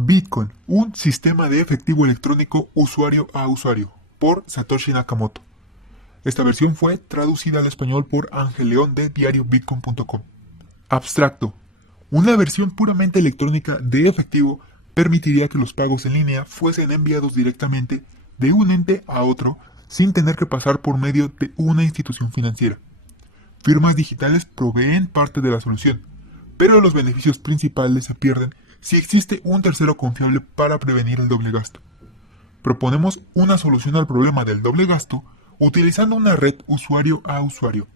Bitcoin, un sistema de efectivo electrónico usuario a usuario, por Satoshi Nakamoto. Esta versión fue traducida al español por Ángel León de diariobitcoin.com. Abstracto. Una versión puramente electrónica de efectivo permitiría que los pagos en línea fuesen enviados directamente de un ente a otro sin tener que pasar por medio de una institución financiera. Firmas digitales proveen parte de la solución, pero los beneficios principales se pierden si existe un tercero confiable para prevenir el doble gasto. Proponemos una solución al problema del doble gasto utilizando una red usuario a usuario.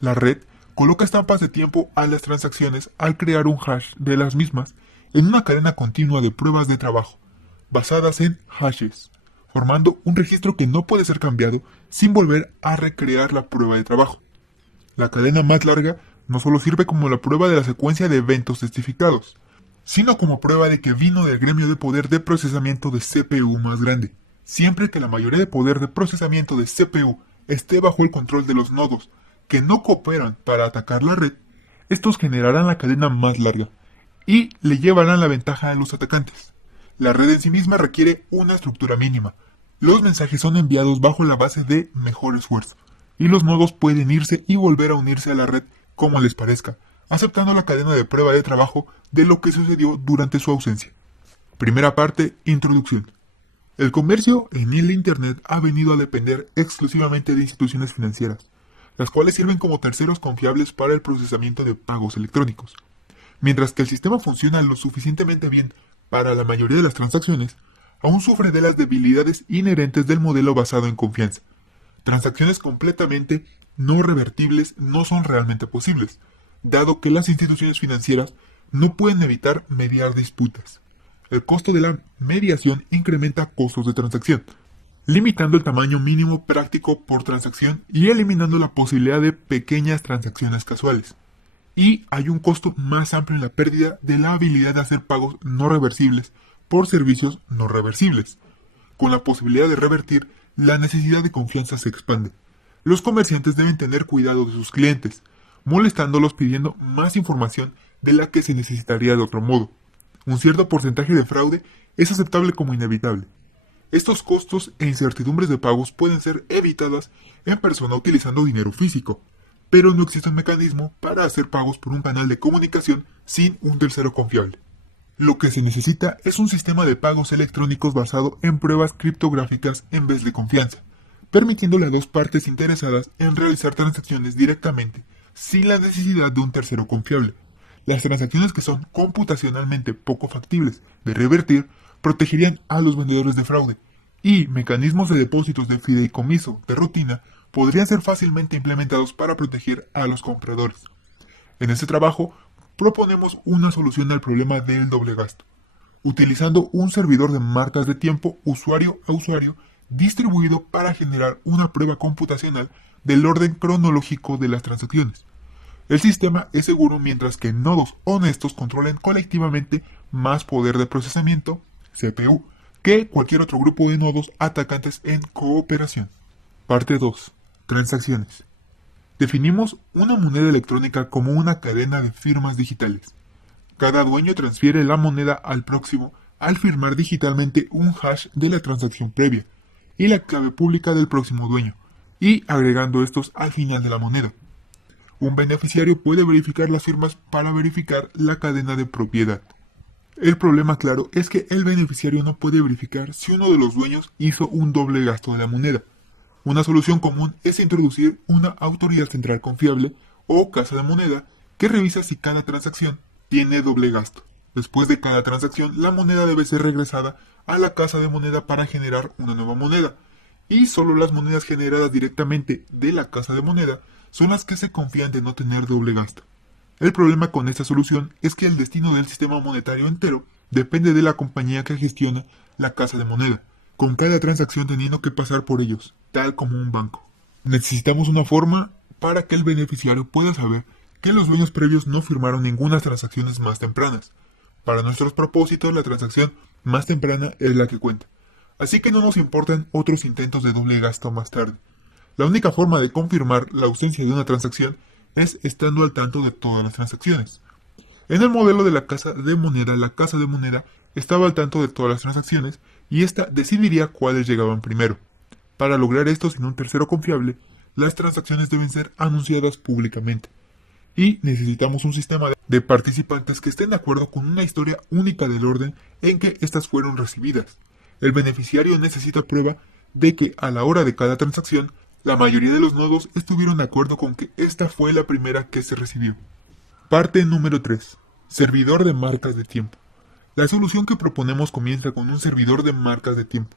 La red coloca estampas de tiempo a las transacciones al crear un hash de las mismas en una cadena continua de pruebas de trabajo, basadas en hashes, formando un registro que no puede ser cambiado sin volver a recrear la prueba de trabajo. La cadena más larga no solo sirve como la prueba de la secuencia de eventos testificados, sino como prueba de que vino del gremio de poder de procesamiento de CPU más grande. Siempre que la mayoría de poder de procesamiento de CPU esté bajo el control de los nodos que no cooperan para atacar la red, estos generarán la cadena más larga y le llevarán la ventaja a los atacantes. La red en sí misma requiere una estructura mínima. Los mensajes son enviados bajo la base de mejor esfuerzo, y los nodos pueden irse y volver a unirse a la red como les parezca, aceptando la cadena de prueba de trabajo de lo que sucedió durante su ausencia. Primera parte, introducción. El comercio en el Internet ha venido a depender exclusivamente de instituciones financieras, las cuales sirven como terceros confiables para el procesamiento de pagos electrónicos. Mientras que el sistema funciona lo suficientemente bien para la mayoría de las transacciones, aún sufre de las debilidades inherentes del modelo basado en confianza. Transacciones completamente no revertibles no son realmente posibles, dado que las instituciones financieras no pueden evitar mediar disputas. El costo de la mediación incrementa costos de transacción, limitando el tamaño mínimo práctico por transacción y eliminando la posibilidad de pequeñas transacciones casuales. Y hay un costo más amplio en la pérdida de la habilidad de hacer pagos no reversibles por servicios no reversibles. Con la posibilidad de revertir, la necesidad de confianza se expande. Los comerciantes deben tener cuidado de sus clientes, molestándolos pidiendo más información de la que se necesitaría de otro modo. Un cierto porcentaje de fraude es aceptable como inevitable. Estos costos e incertidumbres de pagos pueden ser evitadas en persona utilizando dinero físico, pero no existe un mecanismo para hacer pagos por un canal de comunicación sin un tercero confiable. Lo que se necesita es un sistema de pagos electrónicos basado en pruebas criptográficas en vez de confianza, permitiéndole a dos partes interesadas en realizar transacciones directamente sin la necesidad de un tercero confiable. Las transacciones que son computacionalmente poco factibles de revertir protegerían a los vendedores de fraude, y mecanismos de depósitos de fideicomiso de rutina podrían ser fácilmente implementados para proteger a los compradores. En este trabajo, proponemos una solución al problema del doble gasto, utilizando un servidor de marcas de tiempo usuario a usuario distribuido para generar una prueba computacional del orden cronológico de las transacciones. El sistema es seguro mientras que nodos honestos controlen colectivamente más poder de procesamiento, CPU, que cualquier otro grupo de nodos atacantes en cooperación. Parte 2. Transacciones. Definimos una moneda electrónica como una cadena de firmas digitales. Cada dueño transfiere la moneda al próximo al firmar digitalmente un hash de la transacción previa y la clave pública del próximo dueño, y agregando estos al final de la moneda. Un beneficiario puede verificar las firmas para verificar la cadena de propiedad. El problema claro es que el beneficiario no puede verificar si uno de los dueños hizo un doble gasto de la moneda. Una solución común es introducir una autoridad central confiable o casa de moneda que revisa si cada transacción tiene doble gasto. Después de cada transacción, la moneda debe ser regresada a la casa de moneda para generar una nueva moneda, y solo las monedas generadas directamente de la casa de moneda son las que se confían de no tener doble gasto. El problema con esta solución es que el destino del sistema monetario entero depende de la compañía que gestiona la casa de moneda, con cada transacción teniendo que pasar por ellos, tal como un banco. Necesitamos una forma para que el beneficiario pueda saber que los dueños previos no firmaron ninguna transacciones más tempranas. Para nuestros propósitos, la transacción más temprana es la que cuenta, así que no nos importan otros intentos de doble gasto más tarde. La única forma de confirmar la ausencia de una transacción es estando al tanto de todas las transacciones. En el modelo de la casa de moneda estaba al tanto de todas las transacciones y ésta decidiría cuáles llegaban primero. Para lograr esto sin un tercero confiable, las transacciones deben ser anunciadas públicamente. Y necesitamos un sistema de participantes que estén de acuerdo con una historia única del orden en que éstas fueron recibidas. El beneficiario necesita prueba de que a la hora de cada transacción, la mayoría de los nodos estuvieron de acuerdo con que esta fue la primera que se recibió. Parte número 3. Servidor de marcas de tiempo. La solución que proponemos comienza con un servidor de marcas de tiempo.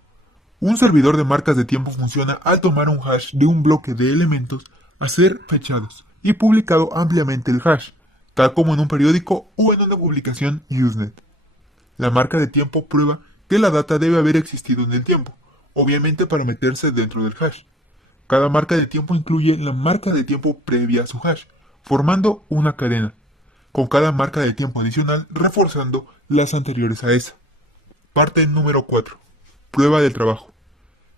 Un servidor de marcas de tiempo funciona al tomar un hash de un bloque de elementos a ser fechados y publicado ampliamente el hash, tal como en un periódico o en una publicación Usenet. La marca de tiempo prueba que la data debe haber existido en el tiempo, obviamente para meterse dentro del hash. Cada marca de tiempo incluye la marca de tiempo previa a su hash, formando una cadena, con cada marca de tiempo adicional reforzando las anteriores a esa. Parte número 4. Prueba del trabajo.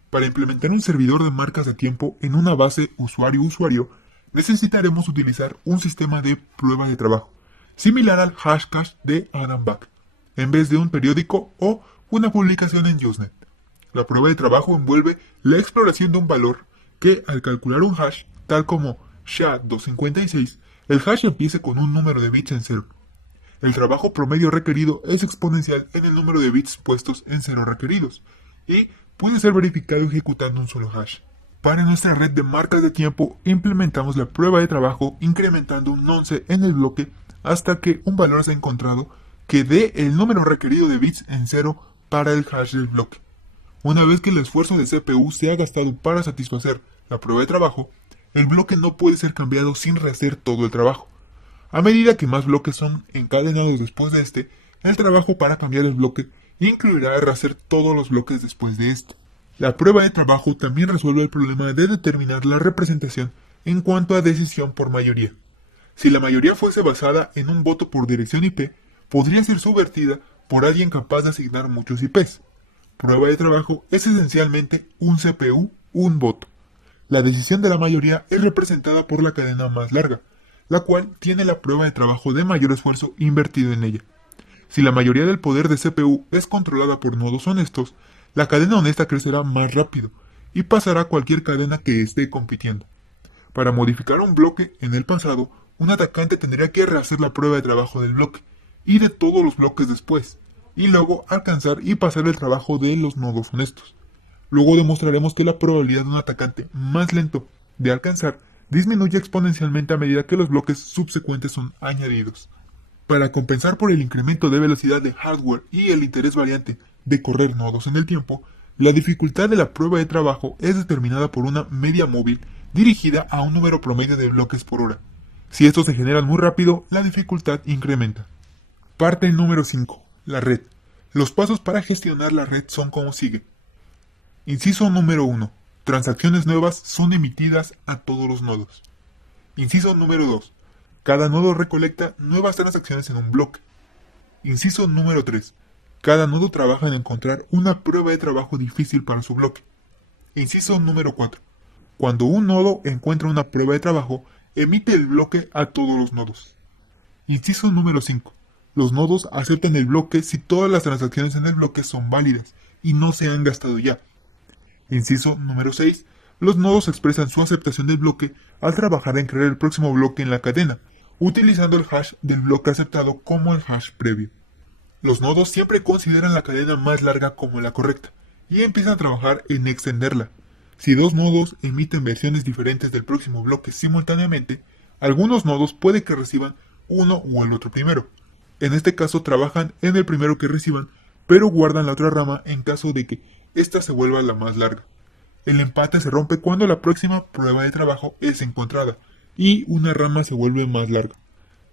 Para implementar un servidor de marcas de tiempo en una base usuario-usuario, necesitaremos utilizar un sistema de prueba de trabajo, similar al Hashcash de Adam Back, en vez de un periódico o una publicación en Usenet. La prueba de trabajo envuelve la exploración de un valor que, al calcular un hash, tal como SHA-256, el hash empiece con un número de bits en 0. El trabajo promedio requerido es exponencial en el número de bits puestos en 0 requeridos, y puede ser verificado ejecutando un solo hash. Para nuestra red de marcas de tiempo, implementamos la prueba de trabajo incrementando un nonce en el bloque hasta que un valor sea encontrado que dé el número requerido de bits en 0 para el hash del bloque. Una vez que el esfuerzo de CPU se ha gastado para satisfacer la prueba de trabajo, el bloque no puede ser cambiado sin rehacer todo el trabajo. A medida que más bloques son encadenados después de este, el trabajo para cambiar el bloque incluirá rehacer todos los bloques después de este. La prueba de trabajo también resuelve el problema de determinar la representación en cuanto a decisión por mayoría. Si la mayoría fuese basada en un voto por dirección IP, podría ser subvertida por alguien capaz de asignar muchos IPs. Prueba de trabajo es esencialmente un CPU, un voto. La decisión de la mayoría es representada por la cadena más larga, la cual tiene la prueba de trabajo de mayor esfuerzo invertido en ella. Si la mayoría del poder de CPU es controlada por nodos honestos, la cadena honesta crecerá más rápido y pasará a cualquier cadena que esté compitiendo. Para modificar un bloque en el pasado, un atacante tendría que rehacer la prueba de trabajo del bloque y de todos los bloques después, y luego alcanzar y pasar el trabajo de los nodos honestos. Luego demostraremos que la probabilidad de un atacante más lento de alcanzar disminuye exponencialmente a medida que los bloques subsecuentes son añadidos. Para compensar por el incremento de velocidad de hardware y el interés variante de correr nodos en el tiempo, la dificultad de la prueba de trabajo es determinada por una media móvil dirigida a un número promedio de bloques por hora. Si estos se generan muy rápido, la dificultad incrementa. Parte número 5. La red. Los pasos para gestionar la red son como sigue. Inciso número 1. Transacciones nuevas son emitidas a todos los nodos. Inciso número 2. Cada nodo recolecta nuevas transacciones en un bloque. Inciso número 3. Cada nodo trabaja en encontrar una prueba de trabajo difícil para su bloque. Inciso número 4. Cuando un nodo encuentra una prueba de trabajo, emite el bloque a todos los nodos. Inciso número 5. Los nodos aceptan el bloque si todas las transacciones en el bloque son válidas y no se han gastado ya. Inciso número 6. Los nodos expresan su aceptación del bloque al trabajar en crear el próximo bloque en la cadena, utilizando el hash del bloque aceptado como el hash previo. Los nodos siempre consideran la cadena más larga como la correcta y empiezan a trabajar en extenderla. Si dos nodos emiten versiones diferentes del próximo bloque simultáneamente, algunos nodos puede que reciban uno o el otro primero. En este caso trabajan en el primero que reciban, pero guardan la otra rama en caso de que ésta se vuelva la más larga. El empate se rompe cuando la próxima prueba de trabajo es encontrada y una rama se vuelve más larga.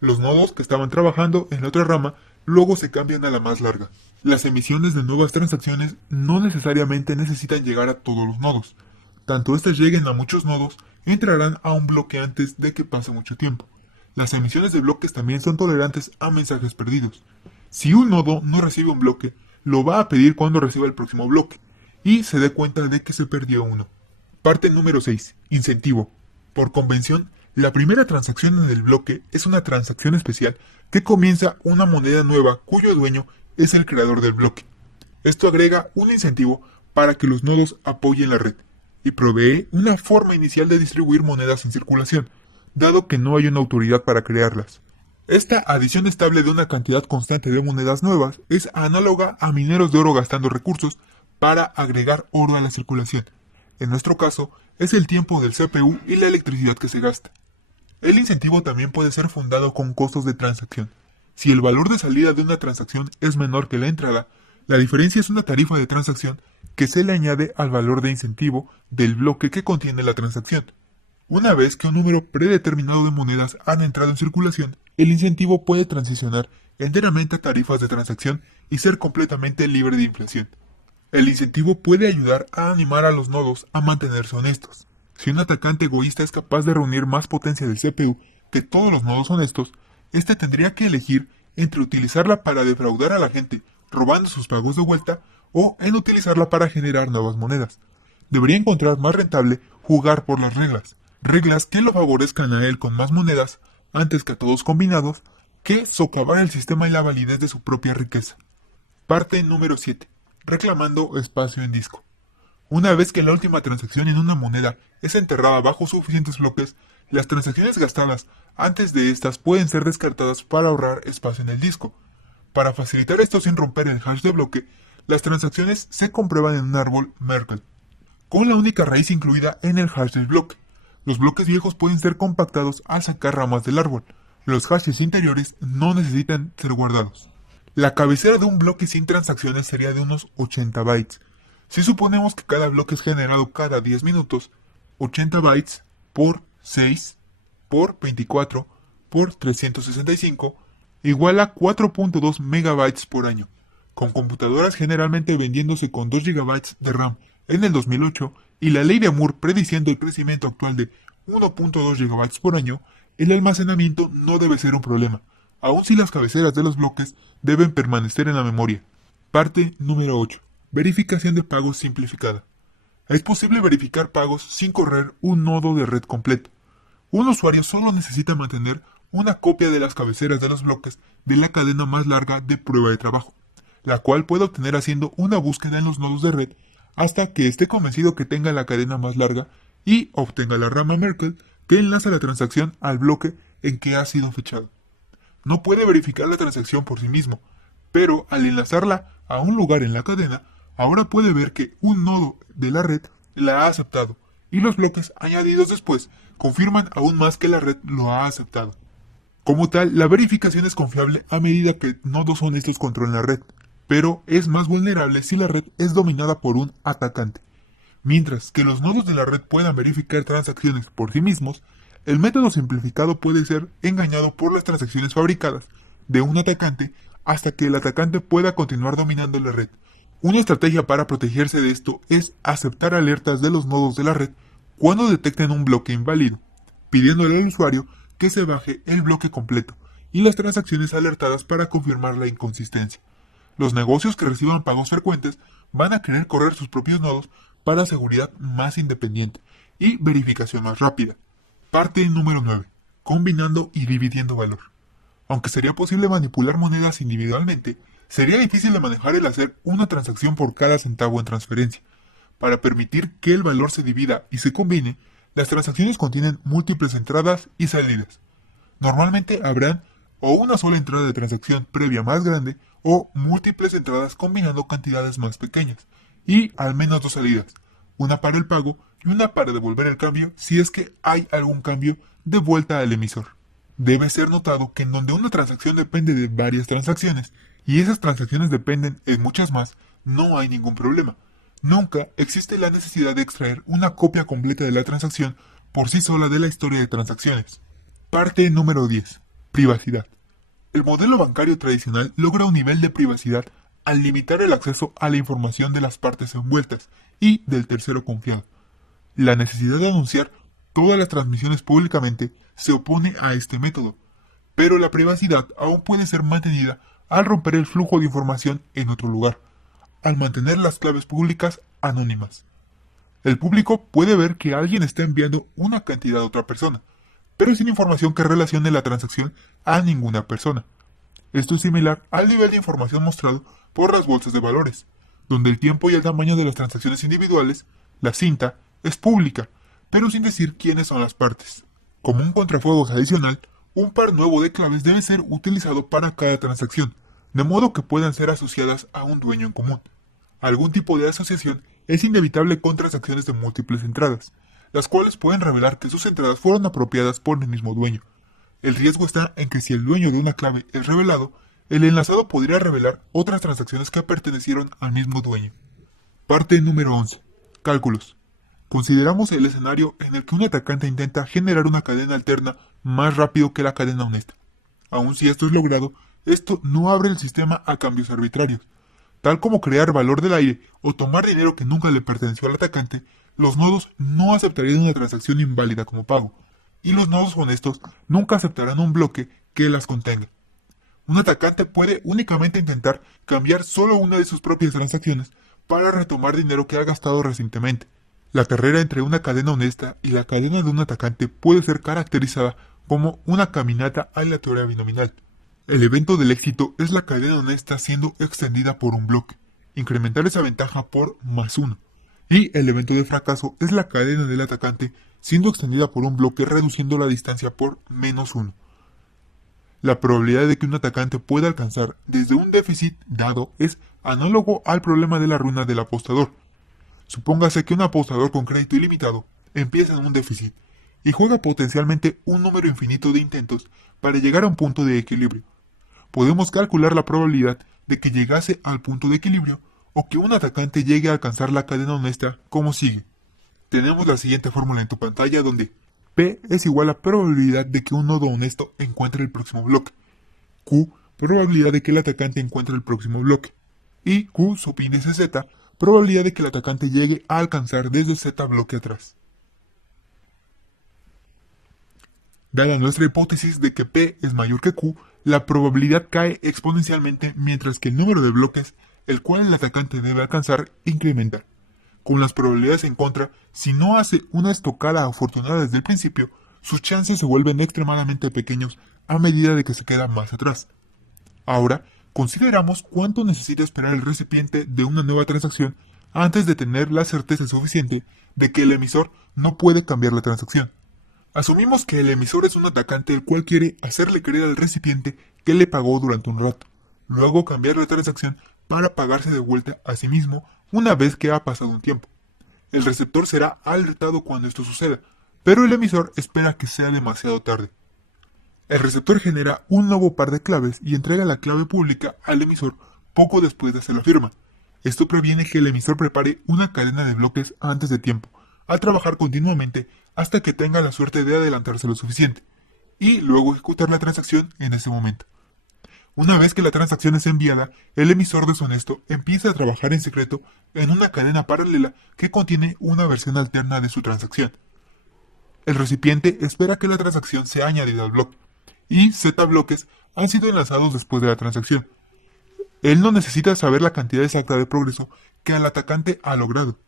Los nodos que estaban trabajando en la otra rama luego se cambian a la más larga. Las emisiones de nuevas transacciones no necesariamente necesitan llegar a todos los nodos. Tanto estas lleguen a muchos nodos, entrarán a un bloque antes de que pase mucho tiempo. Las emisiones de bloques también son tolerantes a mensajes perdidos. Si un nodo no recibe un bloque, lo va a pedir cuando reciba el próximo bloque, y se dé cuenta de que se perdió uno. Parte número 6. Incentivo. Por convención, la primera transacción en el bloque es una transacción especial que comienza una moneda nueva cuyo dueño es el creador del bloque. Esto agrega un incentivo para que los nodos apoyen la red y provee una forma inicial de distribuir monedas en circulación, dado que no hay una autoridad para crearlas. Esta adición estable de una cantidad constante de monedas nuevas es análoga a mineros de oro gastando recursos para agregar oro a la circulación. En nuestro caso, es el tiempo del CPU y la electricidad que se gasta. El incentivo también puede ser fundado con costos de transacción. Si el valor de salida de una transacción es menor que la entrada, la diferencia es una tarifa de transacción que se le añade al valor de incentivo del bloque que contiene la transacción. Una vez que un número predeterminado de monedas han entrado en circulación, el incentivo puede transicionar enteramente a tarifas de transacción y ser completamente libre de inflación. El incentivo puede ayudar a animar a los nodos a mantenerse honestos. Si un atacante egoísta es capaz de reunir más potencia del CPU que todos los nodos honestos, este tendría que elegir entre utilizarla para defraudar a la gente, robando sus pagos de vuelta, o en utilizarla para generar nuevas monedas. Debería encontrar más rentable jugar por las reglas que lo favorezcan a él con más monedas, antes que a todos combinados, que socavar el sistema y la validez de su propia riqueza. Parte número 7. Reclamando espacio en disco. Una vez que la última transacción en una moneda es enterrada bajo suficientes bloques, las transacciones gastadas antes de estas pueden ser descartadas para ahorrar espacio en el disco. Para facilitar esto sin romper el hash de bloque, las transacciones se comprueban en un árbol Merkle, con la única raíz incluida en el hash del bloque. Los bloques viejos pueden ser compactados al sacar ramas del árbol. Los hashes interiores no necesitan ser guardados. La cabecera de un bloque sin transacciones sería de unos 80 bytes. Si suponemos que cada bloque es generado cada 10 minutos, 80 bytes por 6 por 24 por 365 igual a 4.2 megabytes por año, con computadoras generalmente vendiéndose con 2 GB de RAM en el 2008 y la ley de Moore prediciendo el crecimiento actual de 1.2 GB por año, el almacenamiento no debe ser un problema, aun si las cabeceras de los bloques deben permanecer en la memoria. Parte número 8. Verificación de pagos simplificada. Es posible verificar pagos sin correr un nodo de red completo. Un usuario solo necesita mantener una copia de las cabeceras de los bloques de la cadena más larga de prueba de trabajo, la cual puede obtener haciendo una búsqueda en los nodos de red hasta que esté convencido que tenga la cadena más larga y obtenga la rama Merkle que enlaza la transacción al bloque en que ha sido fechado. No puede verificar la transacción por sí mismo, pero al enlazarla a un lugar en la cadena, ahora puede ver que un nodo de la red la ha aceptado y los bloques añadidos después confirman aún más que la red lo ha aceptado. Como tal, la verificación es confiable a medida que nodos honestos controlan la red, pero es más vulnerable si la red es dominada por un atacante. Mientras que los nodos de la red puedan verificar transacciones por sí mismos, el método simplificado puede ser engañado por las transacciones fabricadas de un atacante hasta que el atacante pueda continuar dominando la red. Una estrategia para protegerse de esto es aceptar alertas de los nodos de la red cuando detecten un bloque inválido, pidiéndole al usuario que se baje el bloque completo y las transacciones alertadas para confirmar la inconsistencia. Los negocios que reciban pagos frecuentes van a querer correr sus propios nodos para seguridad más independiente y verificación más rápida. Parte número 9. Combinando y dividiendo valor. Aunque sería posible manipular monedas individualmente, sería difícil de manejar el hacer una transacción por cada centavo en transferencia. Para permitir que el valor se divida y se combine, las transacciones contienen múltiples entradas y salidas. Normalmente habrán o una sola entrada de transacción previa más grande o múltiples entradas combinando cantidades más pequeñas, y al menos 2 salidas, una para el pago y una para devolver el cambio si es que hay algún cambio de vuelta al emisor. Debe ser notado que en donde una transacción depende de varias transacciones y esas transacciones dependen en muchas más, no hay ningún problema. Nunca existe la necesidad de extraer una copia completa de la transacción por sí sola de la historia de transacciones. Parte número 10. Privacidad. El modelo bancario tradicional logra un nivel de privacidad al limitar el acceso a la información de las partes envueltas y del tercero confiado. La necesidad de anunciar todas las transmisiones públicamente se opone a este método, pero la privacidad aún puede ser mantenida al romper el flujo de información en otro lugar, al mantener las claves públicas anónimas. El público puede ver que alguien está enviando una cantidad a otra persona, pero sin información que relacione la transacción a ninguna persona. Esto es similar al nivel de información mostrado por las bolsas de valores, donde el tiempo y el tamaño de las transacciones individuales, la cinta, es pública, pero sin decir quiénes son las partes. Como un contrafuegos adicional, un par nuevo de claves debe ser utilizado para cada transacción, de modo que puedan ser asociadas a un dueño en común. Algún tipo de asociación es inevitable con transacciones de múltiples entradas, las cuales pueden revelar que sus entradas fueron apropiadas por el mismo dueño. El riesgo está en que si el dueño de una clave es revelado, el enlazado podría revelar otras transacciones que pertenecieron al mismo dueño. Parte número 11. Cálculos. Consideramos el escenario en el que un atacante intenta generar una cadena alterna más rápido que la cadena honesta. Aun si esto es logrado, esto no abre el sistema a cambios arbitrarios. Tal como crear valor del aire o tomar dinero que nunca le perteneció al atacante, los nodos no aceptarían una transacción inválida como pago, y los nodos honestos nunca aceptarán un bloque que las contenga. Un atacante puede únicamente intentar cambiar solo una de sus propias transacciones para retomar dinero que ha gastado recientemente. La carrera entre una cadena honesta y la cadena de un atacante puede ser caracterizada como una caminata aleatoria binominal. El evento del éxito es la cadena honesta siendo extendida por un bloque, incrementar esa ventaja por +1. Y el evento de fracaso es la cadena del atacante siendo extendida por un bloque reduciendo la distancia por -1. La probabilidad de que un atacante pueda alcanzar desde un déficit dado es análogo al problema de la ruina del apostador. Supóngase que un apostador con crédito ilimitado empieza en un déficit y juega potencialmente un número infinito de intentos para llegar a un punto de equilibrio. Podemos calcular la probabilidad de que llegase al punto de equilibrio o que un atacante llegue a alcanzar la cadena honesta como sigue. Tenemos la siguiente fórmula en tu pantalla donde P es igual a probabilidad de que un nodo honesto encuentre el próximo bloque, Q, probabilidad de que el atacante encuentre el próximo bloque, y Q subíndice Z, probabilidad de que el atacante llegue a alcanzar desde Z bloque atrás. Dada nuestra hipótesis de que P es mayor que Q, la probabilidad cae exponencialmente mientras que el número de bloques, el cual el atacante debe alcanzar, incrementa. Con las probabilidades en contra, si no hace una estocada afortunada desde el principio, sus chances se vuelven extremadamente pequeños a medida de que se queda más atrás. Ahora, consideramos cuánto necesita esperar el recipiente de una nueva transacción antes de tener la certeza suficiente de que el emisor no puede cambiar la transacción. Asumimos que el emisor es un atacante el cual quiere hacerle creer al recipiente que le pagó durante un rato, luego cambiar la transacción para pagarse de vuelta a sí mismo una vez que ha pasado un tiempo. El receptor será alertado cuando esto suceda, pero el emisor espera que sea demasiado tarde. El receptor genera un nuevo par de claves y entrega la clave pública al emisor poco después de hacer la firma. Esto previene que el emisor prepare una cadena de bloques antes de tiempo, al trabajar continuamente hasta que tenga la suerte de adelantarse lo suficiente, y luego ejecutar la transacción en ese momento. Una vez que la transacción es enviada, el emisor deshonesto empieza a trabajar en secreto en una cadena paralela que contiene una versión alterna de su transacción. El recipiente espera que la transacción sea añadida al bloque, y Z bloques han sido enlazados después de la transacción. Él no necesita saber la cantidad exacta de progreso que el atacante ha logrado.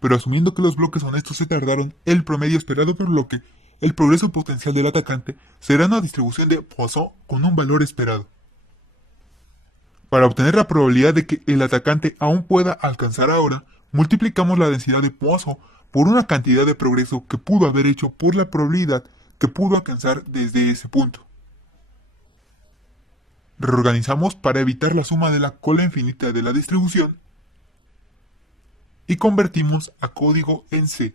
Pero asumiendo que los bloques honestos se tardaron el promedio esperado por bloque, el progreso potencial del atacante será una distribución de Poisson con un valor esperado. Para obtener la probabilidad de que el atacante aún pueda alcanzar ahora, multiplicamos la densidad de Poisson por una cantidad de progreso que pudo haber hecho por la probabilidad que pudo alcanzar desde ese punto. Reorganizamos para evitar la suma de la cola infinita de la distribución y convertimos a código en C.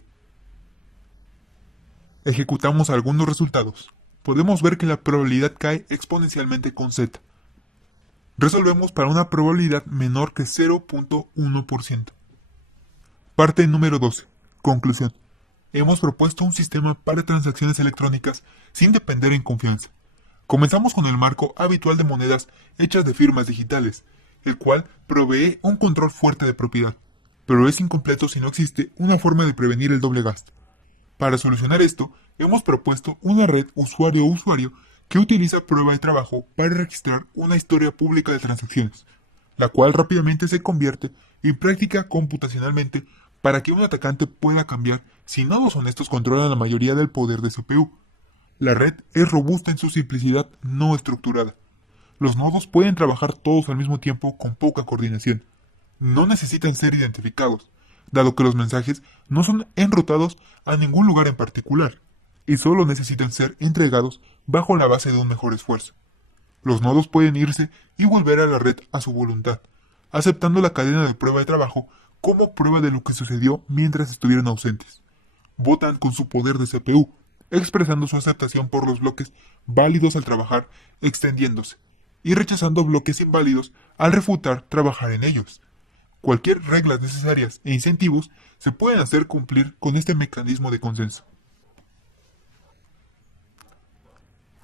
Ejecutamos algunos resultados. Podemos ver que la probabilidad cae exponencialmente con Z. Resolvemos para una probabilidad menor que 0.1%. Parte número 12. Conclusión. Hemos propuesto un sistema para transacciones electrónicas sin depender en confianza. Comenzamos con el marco habitual de monedas hechas de firmas digitales, el cual provee un control fuerte de propiedad, pero es incompleto si no existe una forma de prevenir el doble gasto. Para solucionar esto, hemos propuesto una red usuario-usuario que utiliza prueba de trabajo para registrar una historia pública de transacciones, la cual rápidamente se convierte en práctica computacionalmente para que un atacante pueda cambiar si nodos honestos controlan la mayoría del poder de CPU. La red es robusta en su simplicidad no estructurada. Los nodos pueden trabajar todos al mismo tiempo con poca coordinación. No necesitan ser identificados, dado que los mensajes no son enrutados a ningún lugar en particular, y solo necesitan ser entregados bajo la base de un mejor esfuerzo. Los nodos pueden irse y volver a la red a su voluntad, aceptando la cadena de prueba de trabajo como prueba de lo que sucedió mientras estuvieron ausentes. Votan con su poder de CPU, expresando su aceptación por los bloques válidos al trabajar extendiéndose, y rechazando bloques inválidos al refutar trabajar en ellos. Cualquier reglas necesarias e incentivos se pueden hacer cumplir con este mecanismo de consenso.